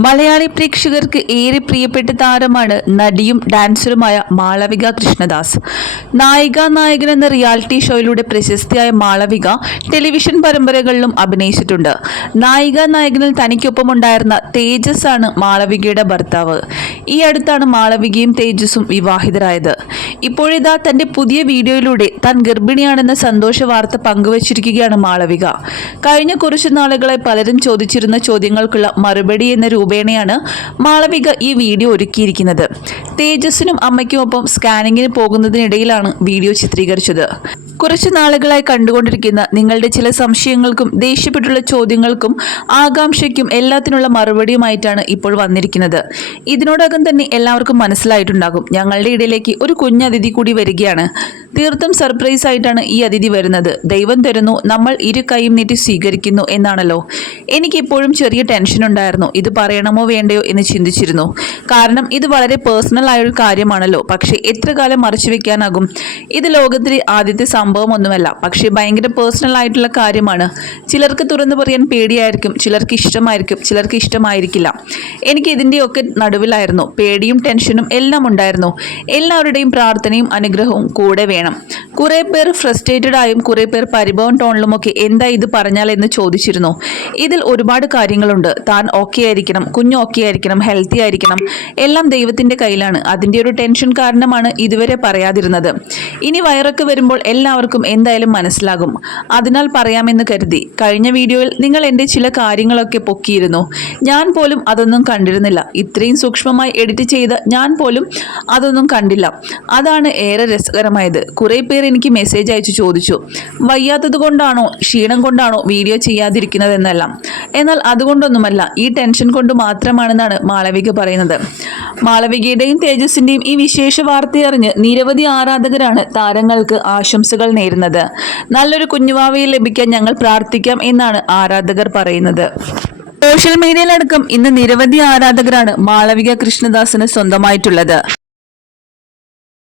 മലയാളി പ്രേക്ഷകർക്ക് ഏറെ പ്രിയപ്പെട്ട താരമാണ് നടിയും ഡാൻസറുമായ മാളവിക കൃഷ്ണദാസ്. നായിക നായകൻ എന്ന റിയാലിറ്റി ഷോയിലൂടെ പ്രശസ്തിയായ മാളവിക ടെലിവിഷൻ പരമ്പരകളിലും അഭിനയിച്ചിട്ടുണ്ട്. നായിക നായകനിൽ തനിക്കൊപ്പം ഉണ്ടായിരുന്ന തേജസ് ആണ് മാളവികയുടെ ഭർത്താവ്. ഈ അടുത്താണ് മാളവികയും തേജസും വിവാഹിതരായത്. ഇപ്പോഴിതാ തന്റെ പുതിയ വീഡിയോയിലൂടെ താൻ ഗർഭിണിയാണെന്ന സന്തോഷ വാർത്ത പങ്കുവച്ചിരിക്കുകയാണ് മാളവിക. കഴിഞ്ഞ കുറച്ചു നാളുകളായി പലരും ചോദിച്ചിരുന്ന ചോദ്യങ്ങൾക്കുള്ള മറുപടി എന്ന രൂപേണയാണ് മാളവിക ഈ വീഡിയോ ഒരുക്കിയിരിക്കുന്നത്. തേജസ്സിനും അമ്മയ്ക്കുമൊപ്പം സ്കാനിങ്ങിന് പോകുന്നതിനിടയിലാണ് വീഡിയോ ചിത്രീകരിച്ചത്. കുറച്ചു നാളുകളായി കണ്ടുകൊണ്ടിരിക്കുന്ന നിങ്ങളുടെ ചില സംശയങ്ങൾക്കും ദേഷ്യപ്പെട്ടുള്ള ചോദ്യങ്ങൾക്കും ആകാംക്ഷയ്ക്കും എല്ലാത്തിനുള്ള മറുപടിയുമായിട്ടാണ് ഇപ്പോൾ വന്നിരിക്കുന്നത്. ഇതിനോടകം തന്നെ എല്ലാവർക്കും മനസ്സിലായിട്ടുണ്ടാകും. ഞങ്ങളുടെ ഇടയിലേക്ക് ഒരു കുഞ്ഞതിഥി കൂടി വരികയാണ്. തീർത്തും സർപ്രൈസ് ആയിട്ടാണ് ഈ അതിഥി വരുന്നത്. ദൈവം തരുന്നു നമ്മൾ ഇരു കൈയും നീട്ടി സ്വീകരിക്കുന്നു എന്നാണല്ലോ. എനിക്കിപ്പോഴും ചെറിയ ടെൻഷൻ ഉണ്ടായിരുന്നു. ഇത് പറയണമോ വേണ്ടയോ എന്ന് ചിന്തിച്ചിരുന്നു. കാരണം ഇത് വളരെ പേഴ്സണൽ ആയ ഒരു കാര്യമാണല്ലോ. പക്ഷേ എത്ര കാലം മറച്ചു വെക്കാനാകും? ഇത് ലോകത്തിലെ ആദ്യത്തെ സംഭവമൊന്നുമല്ല. പക്ഷേ ഭയങ്കര പേഴ്സണൽ ആയിട്ടുള്ള കാര്യമാണ്. ചിലർക്ക് തുറന്നു പറയാൻ പേടിയായിരിക്കും ചിലർക്ക് ഇഷ്ടമായിരിക്കും ചിലർക്ക് ഇഷ്ടമായിരിക്കില്ല. എനിക്ക് ഇതിന്റെയൊക്കെ നടുവിലായിരുന്നു. പേടിയും ടെൻഷനും എല്ലാം ഉണ്ടായിരുന്നു. എല്ലാവരുടെയും പ്രാർത്ഥനയും അനുഗ്രഹവും കൂടെ വേണം. കുറേ പേർ ഫ്രസ്ട്രേറ്റഡ് ആയും കുറെ പേർ പരിഭവം ടോണിലുമൊക്കെ എന്താ ഇത് പറഞ്ഞാൽ എന്ന് ചോദിച്ചിരുന്നു. ഇതിൽ ഒരുപാട് കാര്യങ്ങളുണ്ട്. താൻ ഓക്കെ ആയിരിക്കണം കുഞ്ഞു ഓക്കെ ആയിരിക്കണം ഹെൽത്തി ആയിരിക്കണം. എല്ലാം ദൈവത്തിന്റെ കയ്യിലാണ്. അതിന്റെ ഒരു ടെൻഷൻ കാരണമാണ് ഇതുവരെ പറയാതിരുന്നത്. ഇനി വയറൊക്കെ വരുമ്പോൾ എല്ലാവർക്കും എന്തായാലും മനസ്സിലാകും. അതിനാൽ പറയാമെന്ന് കരുതി. കഴിഞ്ഞ വീഡിയോയിൽ നിങ്ങൾ എന്റെ ചില കാര്യങ്ങളൊക്കെ പൊക്കിയിരുന്നു. ഞാൻ പോലും അതൊന്നും കണ്ടിരുന്നില്ല. ഇത്രയും സൂക്ഷ്മമായി എഡിറ്റ് ചെയ്ത ഞാൻ പോലും അതൊന്നും കണ്ടില്ല. അതാണ് ഏറെ രസകരമായത്. കുറേ പേർ എനിക്ക് മെസ്സേജ് അയച്ചു ചോദിച്ചു. വയ്യാത്തത് കൊണ്ടാണോ ക്ഷീണം കൊണ്ടാണോ വീഡിയോ ചെയ്യാതിരിക്കുന്നതെന്നെല്ലാം. എന്നാൽ അതുകൊണ്ടൊന്നുമല്ല ഈ ടെൻഷൻ കൊണ്ട് മാത്രമാണെന്നാണ് മാളവിക പറയുന്നത്. മാളവികയുടെയും തേജസിന്റെയും ഈ വിശേഷ വാർത്തയറിഞ്ഞ് നിരവധി ആരാധകരാണ് താരങ്ങൾക്ക് ആശംസകൾ നേരുന്നത്. നല്ലൊരു കുഞ്ഞുവാവയെ ലഭിക്കാൻ ഞങ്ങൾ പ്രാർത്ഥിക്കാം എന്നാണ് ആരാധകർ പറയുന്നത്. സോഷ്യൽ മീഡിയയിലടക്കം ഇന്ന് നിരവധി ആരാധകരാണ് മാളവിക കൃഷ്ണദാസിന് സ്വന്തമായിട്ടുള്ളത്.